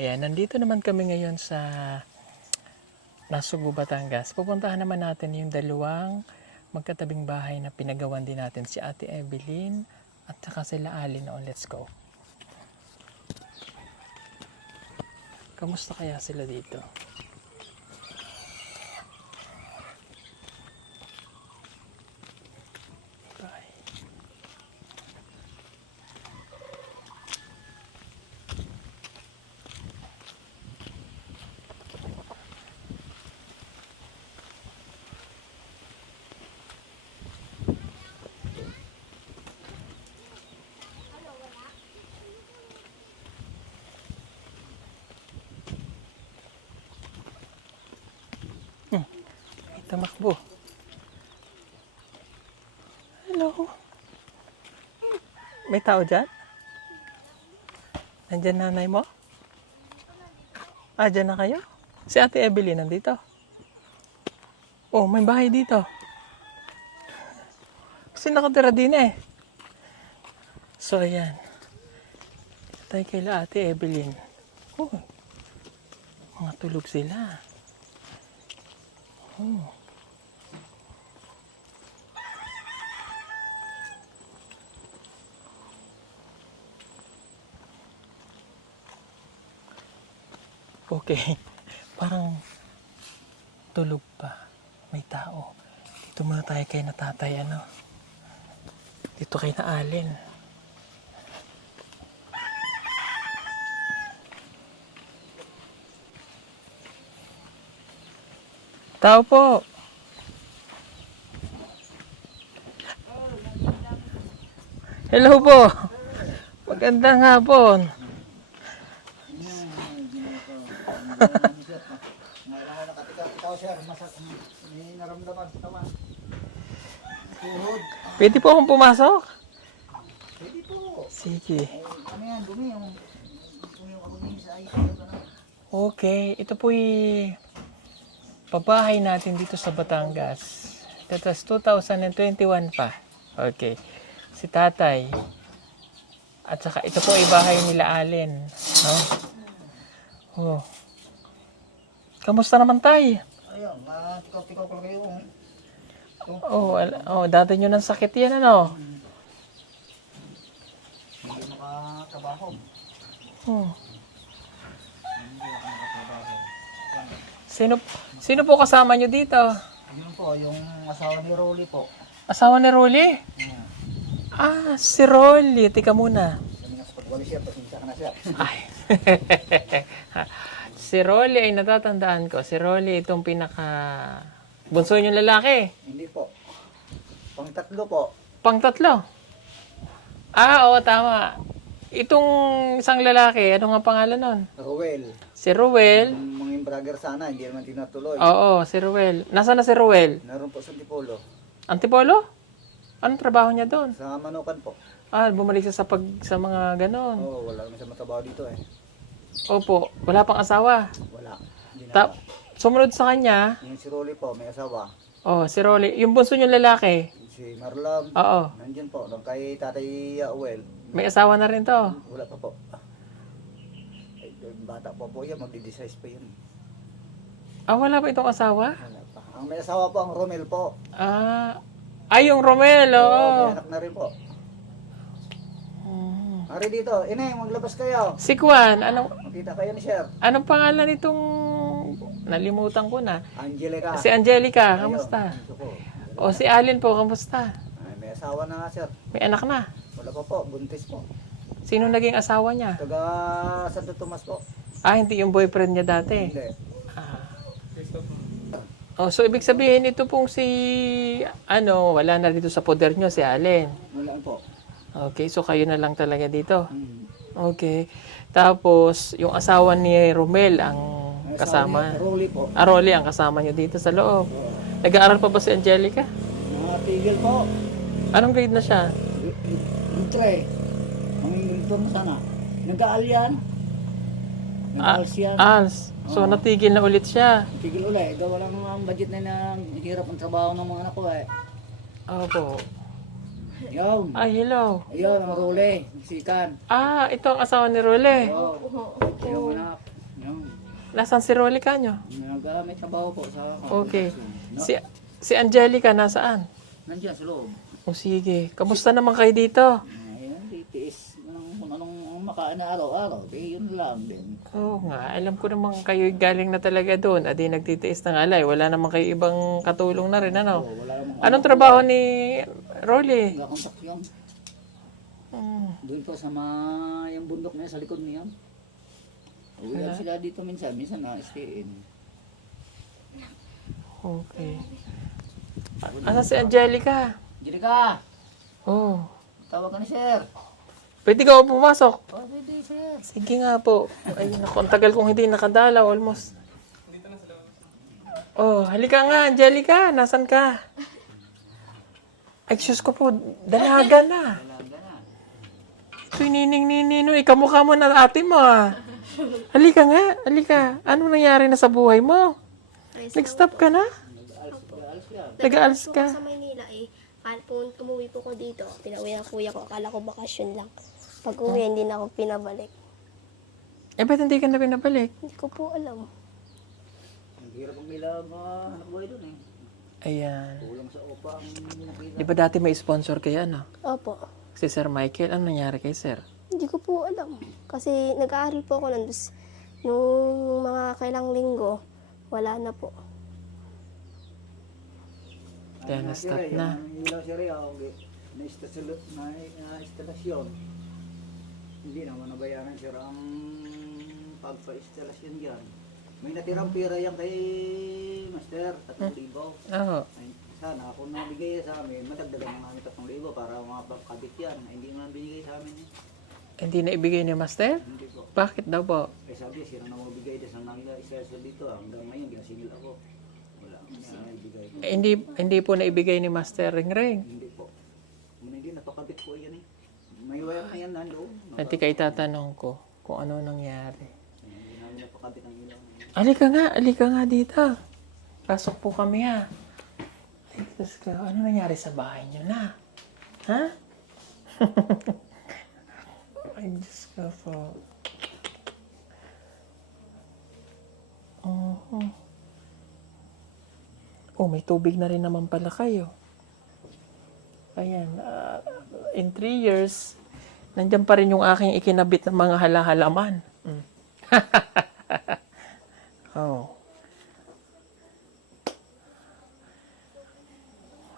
Ayan, nandito naman kami ngayon sa Nasugbu, Batangas. Pupuntahan naman natin yung dalawang magkatabing bahay na pinagawan din natin, si Ate Evelyn at saka sila Alin. No, let's go. Kamusta kaya sila dito? Bye. May tamakbo. Hello. May tao dyan? Nandyan nanay mo? Ah, dyan na kayo? Si Ate Evelyn nandito. Oh, may bahay dito. Kasi nakatira din eh. So, ayan. Tayo kaila Ate Evelyn. Oh, mga tulog sila. Oh. Okay. Parang tulog pa. May tao. Dito muna tayo kay na tatay, ano? Dito kay na Alin. Tao po. Hello po. Magandang hapon. Pwede po akong pumasok? Pwede po. Sige. Ano yan, dumi yung sa ayos. Okay. Ito po'y pabahay natin dito sa Batangas. Ito is 2021 pa. Okay. Si tatay. At saka ito po ay bahay nila Alin. No? Oh. Kamusta naman tayo? Ayun, tikaw-tikaw ko lang kayo. Oh, dati nyo ng sakit yan, ano? Hindi makatrabaho. Oh. Hindi makatrabaho. Sino po kasama nyo dito? Yun po, yung asawa ni Rolly po. Asawa ni Rolly? Hmm. Ah, si Rolly. Tika muna. Sabi nga sa pagwali siya, pasensya ka na siya. Ay. Si Rolly ay natatandaan ko. Si Rolly itong pinaka bunso niyong lalaki. Hindi po. Pang-tatlo po. Pang-tatlo. Ah, oo, tama. Itong isang lalaki, ano nga pangalan nun? Rowel. Si Ruel. Yung mga brother sana, hindi naman tinatuloy. Oo, si Ruel. Nasaan na si Ruel? Naroon po sa Antipolo. Antipolo? Anong trabaho niya doon? Sa Manukan po. Ah, bumalik siya sa mga ganon. Oo, wala naman siya matrabaho dito eh. Opo, wala pang asawa. Wala. Hindi na. Sumunod sa kanya, Yung si Rolly po, may asawa. oh, si Rolly. Yung bunso niyong lalaki. Si Marlam. Oo, Nandiyan po, nung kay Tatay Uwel. may asawa na rin to. Wala pa po. Ay, bata po po yan, magdi-decise pa yun. Ah, wala pa itong asawa? Wala pa. Ang may asawa po, ang Romel po. Ah, ay, yung Romel, oo. May anak na rin po. Hmm. Ari dito, ineng, maglabas kayo. Si Kwan, Makita kayo ni Sir. anong pangalan nitong, nalimutan ko na. Angelica. Si Angelica, Ayun, kamusta? ito po. O si Alin po, kamusta? Ay, may asawa na nga, Sir. May anak na. Wala pa po, buntis po. Sino naging asawa niya? Taga Santo Tomas po. Ah, hindi yung boyfriend niya dati. Hindi. Ah. Oh, so ibig sabihin ito pong si, wala na dito sa poder nyo, si Alin. Wala po. Okay, so kayo na lang talaga dito. Hmm. Okay. Tapos, yung asawa ni Romel ang Ang asawa kasama. ni Rolly po. Rolly ang kasama nyo dito sa loob. Nag-aaral pa ba si Angelica? Nakatigil po. Anong grade na siya? Entre. Ang turno sana. Nag-aal yan. Nag-aals yan. ALS. So, natigil na ulit siya. Tigil ulit. Gawa lang ang budget na hirap ang trabaho ng mga anak ko eh. Opo. Yun. Ay, hello. Ayun, ang Rolly. Sikan. Ah, ito ang asawa ni Rolly. Oo. Yung anak. Nasaan si Rolika nyo? May trabaho po sa... Okay. No? Si Angelica, nasaan? Nandiyan sa loob. O sige. Kamusta naman kayo dito? Ayun, titiis. Kung anong makain na araw-araw, yun lang din. Oo nga. Alam ko naman kayo galing na talaga doon. Adi nagtitiis ng alay. Wala naman kayo ibang katulong na rin, ano? Wala namang Anong trabaho ni Rolly? kontaksyon. Hmm. Doon po sa yung bundok na yan, sa likod niyan. Uwihan sila dito minsan na-stayin. Okay. Asa si Angelica? Jerika! Oh. Tawag ka ni sir. Pwede ka ba pumasok? Oh, pwede sir. Sige nga po. Ay, naku, ang tagal kong hindi nakadalaw. Almost. Oh, halika nga, Angelica. Nasaan ka? Excuse ko po, dalaga na. Talaga na. Ito'y nining-ninino. Ikamukha mo na ate mo, ah. Halika nga, halika. Ano nangyari na sa buhay mo? Nag-stop ka na? Nag-aalis Po ka? sa Maynila umuwi po ko dito. Pinauwi ng kuya ko. Akala ko bakasyon lang. Pag uwi, hindi na ako pinabalik. Eh, ba't hindi ka na pinabalik? Hindi ko po alam. Ang hirap ang nila hanap buhay doon eh. Ayan. Kulang sa upa ang nakita. Di ba dati may sponsor kaya, no? Opo. Si Sir Michael, ano nangyari kay Sir? Hindi ko po alam. Kasi nag-aaral po ako nun. Tapos, nung mga kailang linggo, wala na po. Kaya na-stop na. Ang ilaw si Rio, na-instalasyon. Hindi naman nabayaran sir ang pagpa-instalasyon dyan. May natirang pera yan kay Master, 3,000. Oo. Ay, sana kung nabigay sa amin, madagdagan ng namin 3,000 para mapagkabit yan. Ay, hindi naman binigay sa amin eh. Hindi na ibigay ni Master? Hindi po. Bakit daw po? Eh sabi, sino na magbigay din sa nangila isa dito. Hanggang ngayon, ginasingil ako. Wala akong naibigay. Eh, hindi po na ibigay ni Master Ring Ring. Hindi po. Hindi, napakabit po yan eh. May wire na yan nandoon. Pati ka itatanong ko kung ano nangyari. Hindi namin napakabit ang ilaw. Alika nga dito. Pasok po kami ha. Ay, Diyos ko, ano nangyari sa bahay niyo na? Ha? Ay, Diyos ko po. Oh, may tubig na rin naman pala kayo. Ayan. In 3 years, nandyan pa rin yung aking ikinabit ng mga halahalaman. Mm. Oh.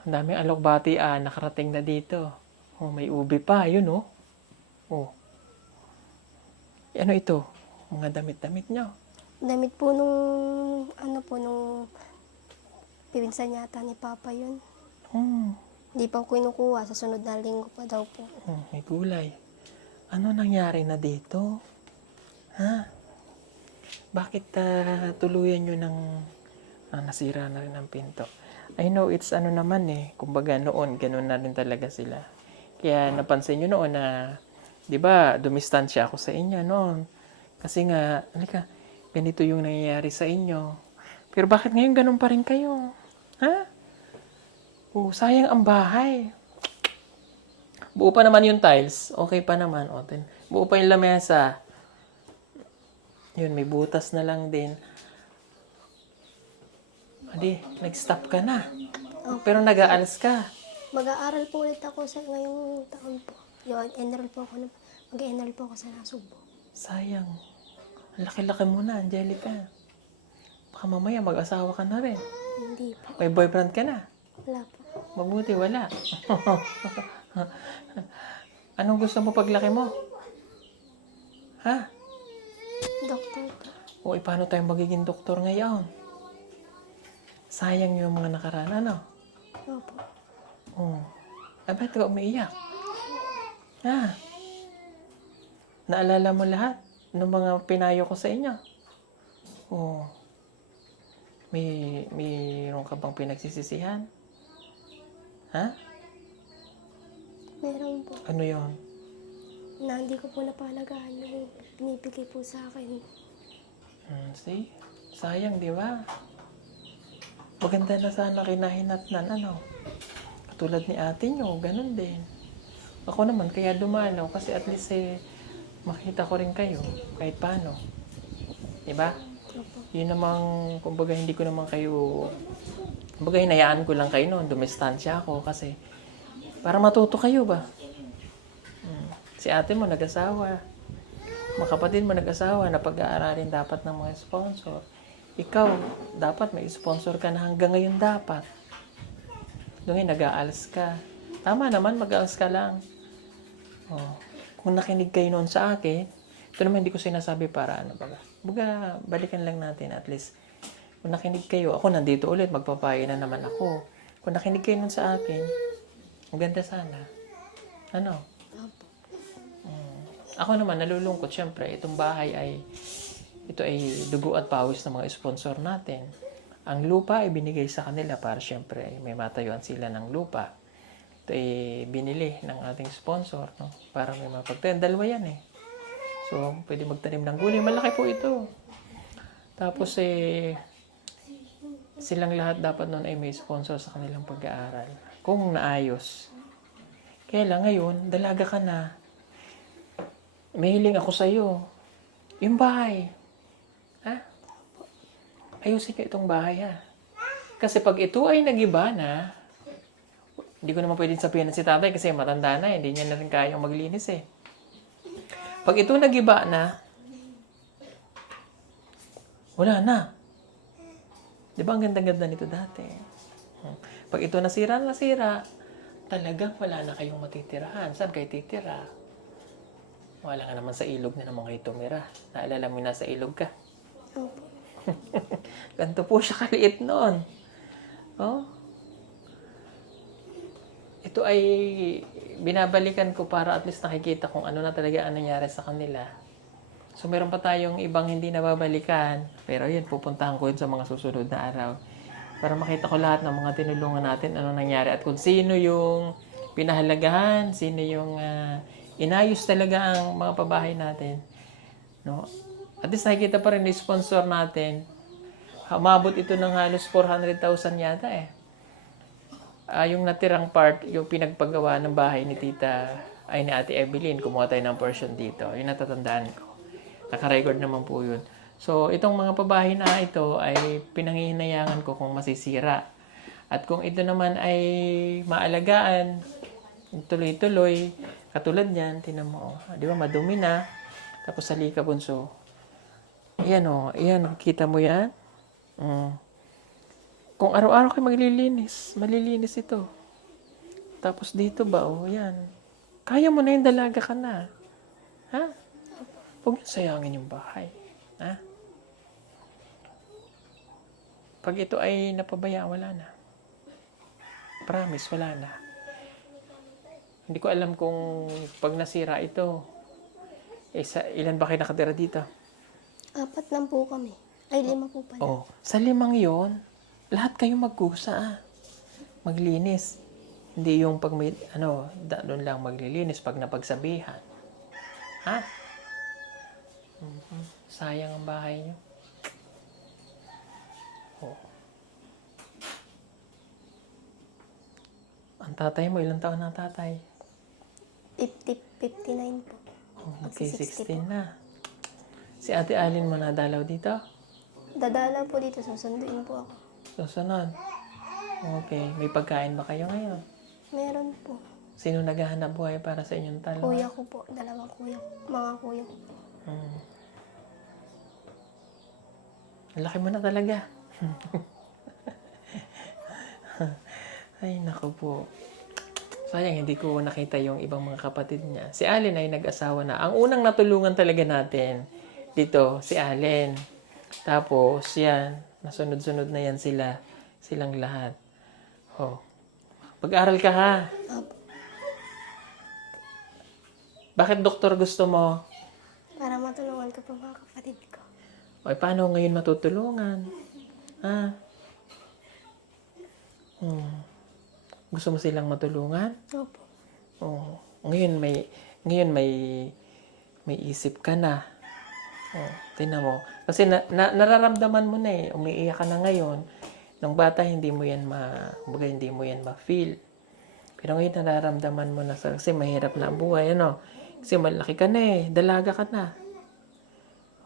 Ang daming alokbati nakarating na dito. Oh, may ubi pa, yun oh. Oh. Ano ito? Mga damit-damit nyo. Damit po nung, nung pipinsan yata ni Papa yun. Hmm. Hindi pa ko kinukuha. Sa sunod na linggo pa daw po. May gulay. Ano nangyari na dito? Ha? Bakit tuluyan nyo ng nasira na rin ang pinto? I know it's ano naman eh. Kumbaga noon, ganun na rin talaga sila. Kaya napansin nyo noon na, di ba, dumistansya ako sa inyo noon. Kasi nga, halika, ganito yung nangyayari sa inyo. Pero bakit ngayon ganun pa rin kayo? Ha? Oh, sayang ang bahay. Buo pa naman yung tiles. Okay pa naman. O, buo pa yung lamesa. Yun, may butas na lang din. Adi, nag-stop ka na. Pero nag-aalas ka. Mag-aaral po ulit ako sa ngayong taon po. Mag-enroll po ako sa Nasugbo. Sayang. Ang laki-laki mo na, Angelica. Baka mamaya mag-asawa ka na rin. Hindi po. May boyfriend ka na. Wala po. Mabuti, wala. Anong gusto mo paglaki mo? Ha? Doktor po. O, paano tayo magiging doktor ngayon? Sayang yung mga nakaraan, ano? Opo. Oh. Ba't ka umiiyak? Ha? Naalala mo lahat ng mga pinayo ko sa inyo? Oh. Mayroon ka bang pinagsisisihan? Ha? Meron po. Ano yon? Na hindi ko po napalagaan yung binibigay po sa akin. See? Sayang, di ba? Maganda na sana kinahinatnan, ano? Katulad ni ate nyo, ganun din. Ako naman, kaya dumalaw kasi at least makita ko rin kayo kahit paano. Di ba? Yun namang, kumbaga hindi ko naman kayo, kumbaga hinayaan ko lang kayo noon, dumistansya ako kasi para matuto kayo ba? Si ate mo nag-asawa, mga kapatid mo nag-asawa na pag-aaralin dapat ng mga sponsor. Ikaw, dapat may sponsor ka na hanggang ngayon dapat. Doon nag-aalas ka. Tama naman, mag-aalas ka lang. Oh. Kung nakinig kayo noon sa akin, ito naman hindi ko sinasabi para ano baga. Baga, balikan lang natin at least. Kung nakinig kayo, ako nandito ulit, magpapayo na naman ako. Kung nakinig kayo noon sa akin, maganda sana. Ano? Ako naman, nalulungkot. Siyempre, itong bahay ito ay dugo at pawis ng mga sponsor natin. Ang lupa ay binigay sa kanila para siyempre may matayuan sila ng lupa. Ito ay binili ng ating sponsor, no? Para may mapagtayan. Dalawa yan eh. So, pwede magtanim ng gulay. Malaki po ito. Tapos silang lahat dapat noon ay may sponsor sa kanilang pag-aaral. Kung naayos. Kaya lang ngayon, dalaga ka na. May hiling ako sa'yo. Yung bahay. Ha? Ayusin niyo itong bahay, ha? Kasi pag ito ay nagiba na, hindi ko naman pwedeng sabihin na si tatay kasi matanda na, hindi niya na rin kayang maglinis eh. Pag ito nagiba na, wala na. Di ba ang ganda-ganda nito dati? Pag ito nasira, talagang wala na kayong matitirahan. Saan kayo titira? Wala ka naman sa ilog na naman kayo tumira. Naalala mo na sa ilog ka. Opo. Ganito po siya kaliit noon. Oh? Ito ay binabalikan ko para at least nakikita kung ano na talaga ang nangyari sa kanila. So meron pa tayong ibang hindi nababalikan. Pero yun, pupuntahan ko yun sa mga susunod na araw. Para makita ko lahat ng mga tinulungan natin, ano nangyari. At kung sino yung pinahalagahan, sino yung inayos talaga ang mga pabahay natin. No? At least nakikita pa rin yung sponsor natin. Umabot ito ng halos 400,000 yata eh. Yung natirang part, yung pinagpagawa ng bahay ni Tita, ay ni Ate Evelyn, kumuha tayo ng portion dito. Yung natatandaan ko. Naka-record naman po yun. So, itong mga pabahay na ito ay pinangihinayangan ko kung masisira. At kung ito naman ay maalagaan, tuloy-tuloy, katulad niyan, tinan mo, di ba, madumi na, tapos halika bunso. Ayan o, ayan, kita mo yan? Kung araw-araw kayo maglilinis, malilinis ito. Tapos dito ba, ayan. Kaya mo na yung dalaga ka na. Ha? Huwag yung sayangin yung bahay. Ha? Pag ito ay napabayaan, wala na. Promise, wala na. Hindi ko alam kung pag nasira ito, ilan ba kayo nakatira dito? 4 lang po kami. Ay, 5 po pala. Oh, sa 5 yon, lahat kayo magkusa. Maglinis. Hindi yung pag may, doon lang maglilinis pag napagsabihan. Ha? Sayang ang bahay niyo. Oh. Ang tatay mo, ilang taon na tatay? 59 po. Oh, magki-16 na. Si Ate Alin mo nadalaw dito? Dadala po dito, susunduin po ako. Susunod. Okay. May pagkain ba kayo ngayon? Meron po. Sino naghahanap buhay para sa inyong dalawa? Kuya ko po, 2 kuya. Mga kuya ko. Laki mo na talaga. Ay, naku po. Sayang, hindi ko nakita yung ibang mga kapatid niya. Si Allen ay nag-asawa na. Ang unang natulungan talaga natin dito, si Allen. Tapos, yan. Nasunod-sunod na yan silang lahat. Oh. Pag-aral ka ha. Opo. Bakit doktor gusto mo? Para matulungan ko po mga kapatid ko. O, paano ngayon matutulungan? Ha? Gusto mo silang matulungan? Opo. Oh, ngayon may isip ka na. Oh, tingnan mo. Kasi nararamdaman mo na eh, umiiyak ka na ngayon. Nung bata hindi mo yan ma-feel. Pero ngayon nararamdaman mo na kasi mahirap na ang buhay, ano? Kasi malaki ka na eh, dalaga ka na.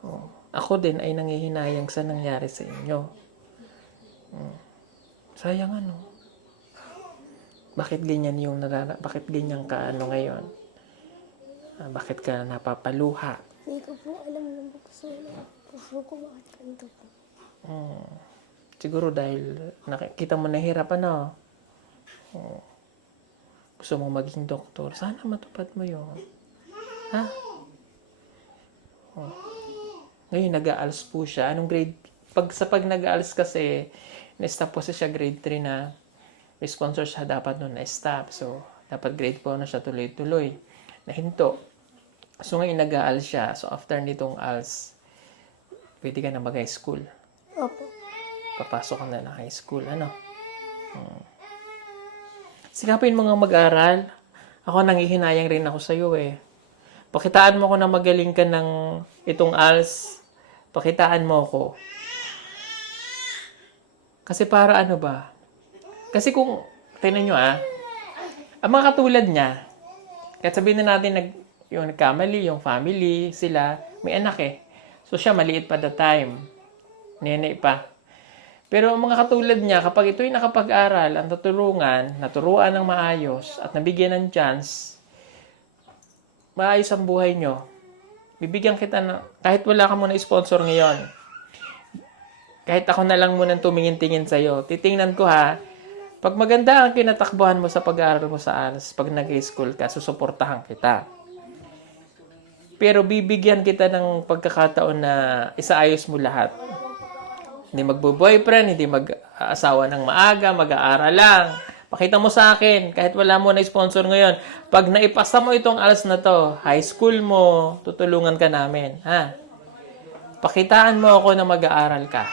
Oh. Ako din ay nangihinayang sa nangyari sa inyo. Sayang ano. Bakit ganyan yung bakit ganyan ka ano ngayon? Bakit ka napapaluha? Hindi ko po alam ng puso ko bakit ganito po. Siguro dahil nakikita mo nahirap ano. Gusto mo maging doktor. Sana matupad mo yun. Ha? Ngayon, nag-aals po siya. Anong grade? Pag nag-aals kasi, na-stop po siya grade 3 na. May sponsor siya dapat nun na-stop. So, dapat grade 4 na siya tuloy-tuloy. Nahinto. So, ngayon nag-aals siya. So, after nitong ALS, pwede ka na mag-high school. Opo. Papasok ka na ng high school. Ano? Sikapin mo nga mag-aral. Ako, nangihinayang rin ako sa'yo eh. Pakitaan mo ko na magaling ka ng itong ALS. Pakitaan mo ko. Kasi para ano ba? Kasi kung, tingnan nyo ang mga katulad niya, kahit sabihin na natin yung nagkamali, yung family, sila, may anak eh. So siya, maliit pa the time. Nene pa. Pero ang mga katulad niya, kapag ito'y nakapag-aral, ang naturuan ng maayos, at nabigyan ng chance, maayos ang buhay nyo. Bibigyan kita na, kahit wala ka muna sponsor ngayon, kahit ako na lang muna tumingin-tingin sa'yo, titingnan ko pag maganda ang kinatakbuhan mo sa pag-aaral mo sa ALS, pag nag-school ka, susuportahan kita. Pero bibigyan kita ng pagkakataon na isaayos mo lahat. Hindi magbo-boyfriend, hindi mag-asawa ng maaga, mag-aaral lang. Pakita mo sa akin, kahit wala mo na sponsor ngayon, pag naipasa mo itong ALS na to, high school mo, tutulungan ka namin. Pakitaan mo ako na mag-aaral ka.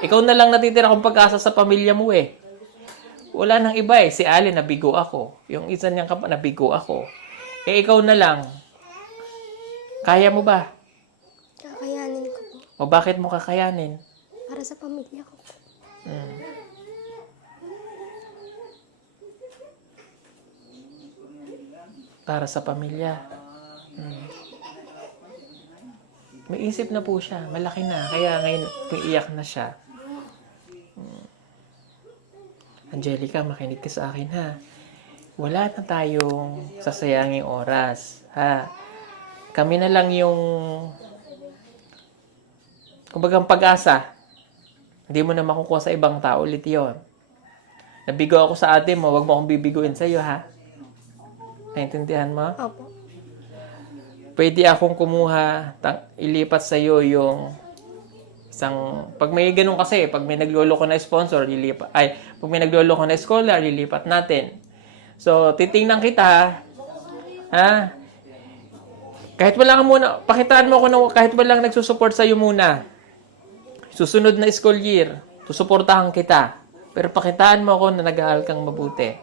Ikaw na lang natitira kong pag-asa sa pamilya mo eh. Wala nang iba eh. Si Ali, nabigo ako. Yung isa niyang nabigo ako. Ikaw na lang. Kaya mo ba? Kakayanin ko po. O bakit mo kakayanin? Para sa pamilya ko po. Para sa pamilya. May isip na po siya. Malaki na. Kaya ngayon, iiyak na siya. Angelica, makinig ka sa akin Wala na tayong sasayanging oras. Kami na lang yung kumbagang pag-asa. Hindi mo na makukuha sa ibang tao ulit yun. Nabigo ako sa ate mo, wag mo akong bibiguin sa'yo, Naintindihan mo? Opo. Pwede akong kumuha, ilipat sa'yo yung pag may ganun kasi, pag may nagloloko na sponsor, pag may nagloloko na scholar, lilipat natin. So, titingnan kita, kahit wala ka muna, pakitaan mo ako na kahit walang nagsusupport sa'yo muna. Susunod na school year, susuportahan kita. Pero pakitaan mo ako na nag-aaral kang mabuti.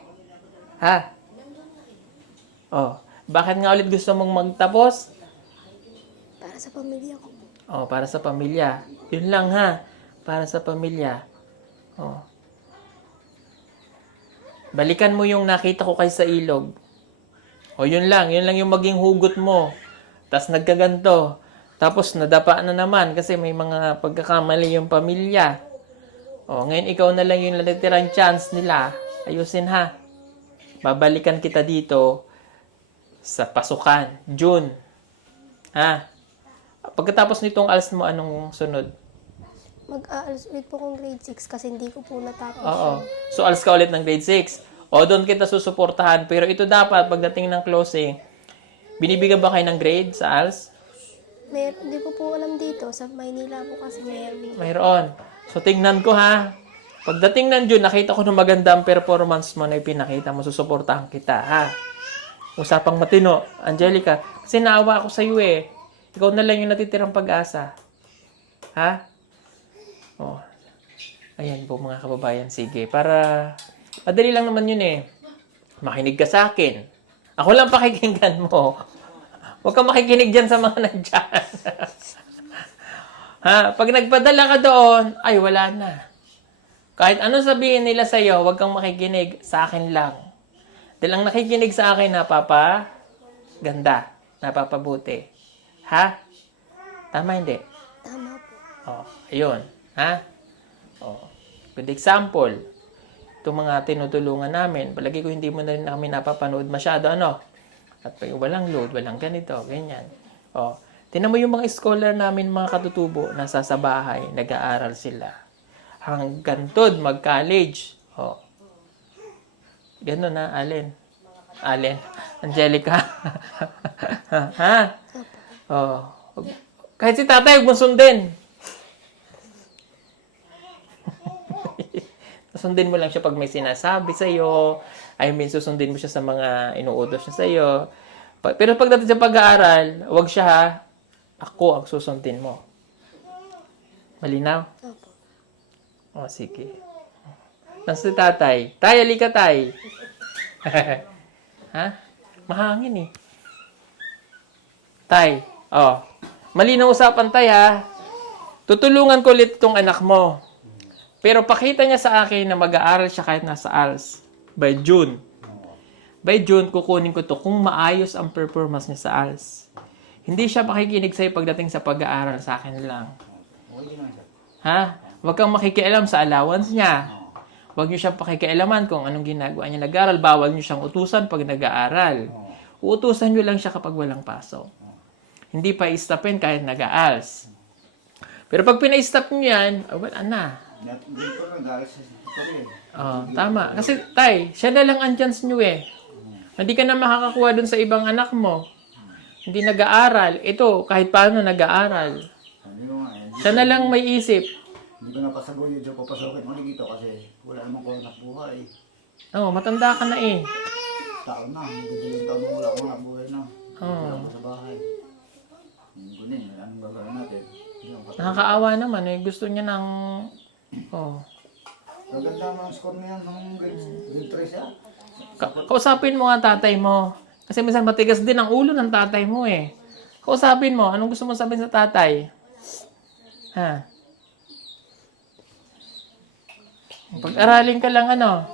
Bakit nga ulit gusto mong magtapos? Para sa pamilya ko. Para sa pamilya. Yun lang para sa pamilya. Balikan mo yung nakita ko kay sa ilog. Yun lang yung maging hugot mo. Tapos nagkaganto. Tapos nadapa na naman kasi may mga pagkakamali yung pamilya. Ngayon ikaw na lang yung natitirang chance nila. Ayusin Babalikan kita dito sa pasukan. June. Pagkatapos nitong ALS mo, anong sunod? Mag-ALS ulit po kong grade 6 kasi hindi ko po natapos. So, ALS ka ulit ng grade 6. Doon kita susuportahan. Pero ito dapat, pagdating ng closing, binibigyan ba kayo ng grade sa ALS? Hindi ko po alam dito. Sa Maynila po kasi Mayroon. So, tingnan ko Pagdating ng June, nakita ko na maganda ang performance mo na ipinakita mo. Susuportahan kita, Usapang matino, Angelica. Kasi naawa ako sa iyo eh. Ikaw na lang yung natitirang pag-asa. Ayan po mga kababayan. Sige, para madali lang naman yun eh. Makinig ka sa akin. Ako lang pakikinggan mo. Huwag kang makikinig dyan sa mga nandyan. Pag nagpadala ka doon, ay wala na. Kahit ano sabihin nila sa'yo, huwag kang makikinig. Sa akin lang. Dahil ang nakikinig sa akin, napapaganda, napapabuti. Tama hindi? Tama po. Oh, ayun. Ha? Oh. Good example. Itong mga tinutulungan namin, palagi ko hindi mo na rin kami napapanood masyado, ano? At pag walang load, walang ganito, ganyan. Oh. Tinan mo yung mga scholar namin, mga katutubo, nasa sa bahay, nag-aaral sila. Hanggang tod, mag-college. Oh. Ganun na, Allen. Angelica. Ha? Oh. Kahit si tatay, huwag mo sundin. Susundin mo lang siya pag may sinasabi sa'yo. I mean, susundin mo siya sa mga inuutos niya sa'yo. Pero pagdating sa pag-aaral, huwag siya ha. Ako ang susundin mo. Malinaw? Opo. O, sige. Nasa si tatay. Tay, halika tay. Ha? Mahangin eh. Tay, malinaw usapan tay ha. Tutulungan ko ulit itong anak mo. Pero pakita niya sa akin na mag-aaral siya kahit nasa ALS by June. By June, kukunin ko to kung maayos ang performance niya sa ALS. Hindi siya makikinig sa'yo pagdating sa pag-aaral, sa akin lang. Ha? Huwag kang makikialam sa allowance niya. Huwag niyo siyang pakikialaman kung anong ginagawa niya nag-aaral. Bawal niyo siyang utusan pag nag-aaral. Uutusan niyo lang siya kapag walang pasok. Hindi pa i-stopin kahit nag-ALS. Pero pag pina-stop niyo yan, wala na. Dito lang, dahil sa tuloy. Tama. Kasi, tay, siya na lang ang chance nyo eh. Hindi ka na makakakuha dun sa ibang anak mo. Hindi nag-aaral. Ito, kahit paano nag-aaral. Hindi ko nga, Siya na lang may isip. hindi ko napasagot yung job papasukin ulit dito kasi wala namang ko anak buhay. Matanda ka na eh. Taon na, hindi taon mo wala akong anak buhay na. Wala ko sa bahay. Hindi ko din, anong gagawin natin? Nakakaawa naman eh. Gusto niya ng... Maganda ang score niya nung grade 3 siya. Kausapin mo nga tatay mo. Kasi minsan matigas din ang ulo ng tatay mo eh. Kausapin mo. Anong gusto mo sabihin sa tatay? Ha? Pag-aralin ka lang ano.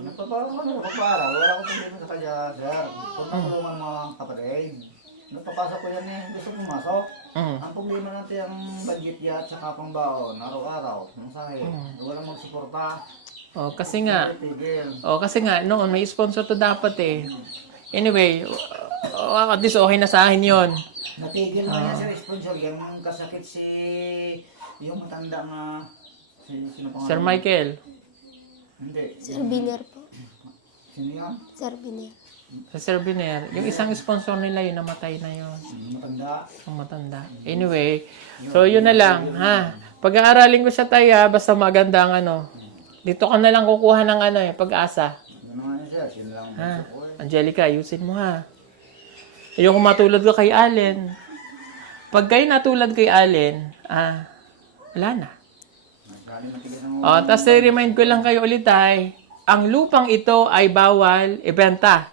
Nagpapara. Wala akong problema sa kanya, sir. Kung ako naman mga kapatid. Napapasok ko yan eh. Gusto pumasok. Ang problema natin ang budget yan at saka pang baon. Araw-araw. Ang sahig. Walang magsuporta. Kasi nga. Tigil. Kasi nga, noon may sponsor to dapat eh. Anyway, at least okay na sa akin yon. Natigil na yan sa sponsor. Yan ang kasakit si... Yung matanda na... Sino pa nga? Sir Michael. Hindi. Sir Biner po. Sino yan? Sir Biner. Sa Sir Biner. Yung isang sponsor nila yun, namatay na yun. Matanda. Ang matanda. Anyway, so yun na lang, ha? Pag-aaralin ko siya tayo, basta maganda ang ano. Dito ka na lang kukuha ng ano pag-asa. Ano nga siya? Sino lang Ha? gusto ko eh. Angelica, ayusin mo ha. Ayoko matulad ko kay Allen. Pag kayo natulad kay Allen, wala na. Masyali matigas ang Tapos remind ko lang kayo ulit ang lupang ito ay bawal ibenta.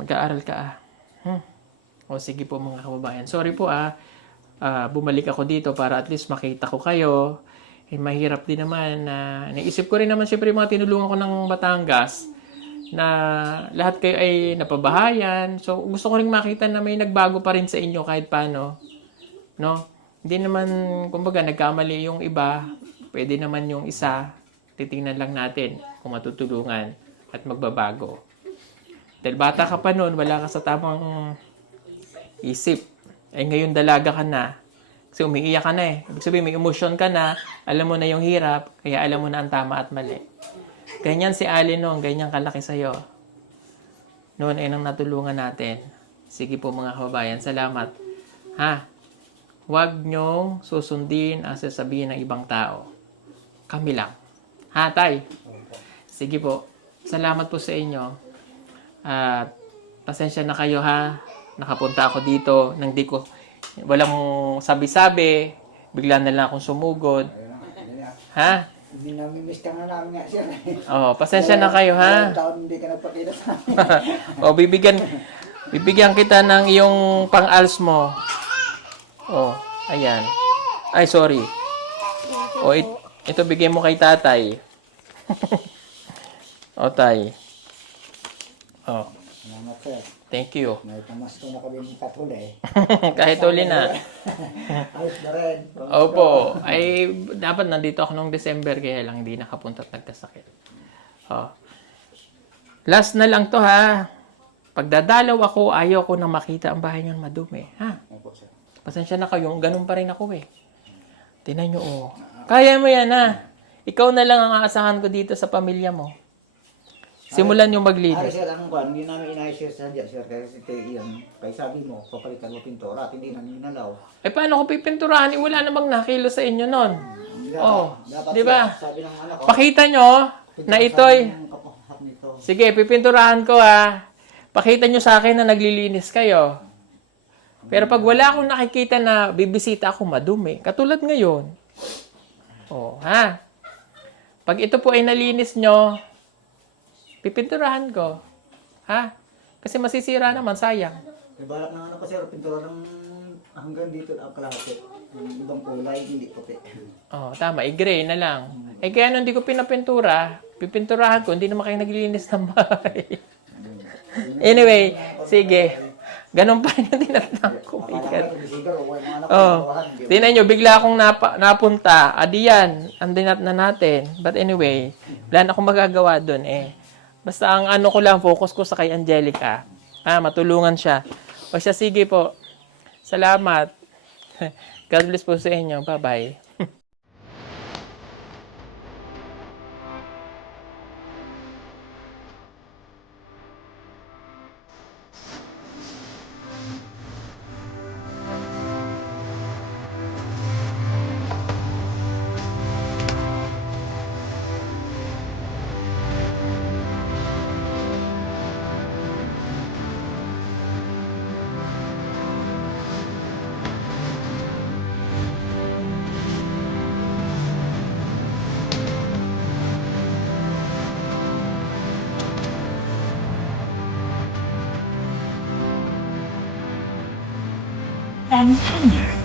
Mag-aaral ka sige po mga kababayan. Sorry po bumalik ako dito para at least makita ko kayo. Mahirap din naman naisip ko rin naman siyempre mga tinulungan ko ng Batangas na lahat kayo ay napabahayan. So gusto ko rin makita na may nagbago pa rin sa inyo kahit paano. No? Hindi naman, kumbaga, nagkamali yung iba. Pwede naman yung isa. Titingnan lang natin kung matutulungan at magbabago. Dahil bata ka pa noon, wala ka sa tamang isip. Ngayon dalaga ka na. Kasi umiiyak ka na eh. Ibig sabihin, may emotion ka na. Alam mo na yung hirap, kaya alam mo na ang tama at mali. Ganyan si Ali noon, ganyan kalaki sa'yo. Noon ay nang natulungan natin. Sige po mga kababayan, salamat. Huwag niyong susundin ang sasabihin ng ibang tao. Kami lang. Tay? Sige po. Salamat po sa inyo. At pasensya na kayo Nakapunta ako dito nang walang sabi-sabi. Bigla na lang akong sumugod. Hindi namin miss ka na namin nga siya. Pasensya na kayo Taon hindi ka nagpakita sa amin. Bibigyan kita ng iyong pang-ALS mo. Ayan. Ay, sorry. Ito bigay mo kay tatay. Tay. Salamat sir. Thank you. May pamasko na kami ng katuli. Kahit uli na. Ayos na rin. Opo. Ay, dapat nandito ako nung December kaya lang hindi nakapunta at nagkasakit. Oh. Last na lang to ha. Pagdadalaw ako, ayaw ko na makita ang bahay niyo madumi. Ha? Opo, sir. Pasensya na kayo. Ganun pa rin ako eh. Tingnan nyo oh. Kaya mo yan ha. Ikaw na lang ang aasahan ko dito sa pamilya mo. Simulan yung Ay, maglinis. sir, ang kwan, hindi namin inayos sa dyan, sir. Kasi yan, kaya sabi mo, papalitan mo pintura at hindi namin inalaw. Eh paano ko pipinturahan? Wala namang nakilo sa inyo nun. Oh, Dapat, di ba? sir, sabi ng anak ko, Pakita nyo na ito'y... sabi ng kapahap nito. Sige, pipinturahan ko ha. Pakita nyo sa akin na naglilinis kayo. Pero pag wala akong nakikita na bibisita ako madumi, katulad ngayon. Oh, ha? Pag ito po ay nalinis nyo, pipinturahan ko. Ha? Kasi masisira naman, sayang. May balak ng ano ko, sir, pintura ng hanggang dito ang kalahati. Yung ibang kulay, hindi puti. Oh, tama. I-gray na lang. Eh, kaya nung hindi ko pinapintura, pipinturahan ko, hindi naman kayo naglilinis ng bahay. Anyway, sige. Ganun pa rin yung tinatang ko. Akala ko, siguro, yung mga anak ko, Oh. tawahan, di ba? Tingnan nyo, bigla akong napunta. Adiyan, andinat na natin. But anyway, wala na akong magagawa dun eh. Basta ang ano ko lang, focus ko sa kay Angelica. Matulungan siya. O siya, sige po. Salamat. God bless po sa inyo. Bye-bye. and tender.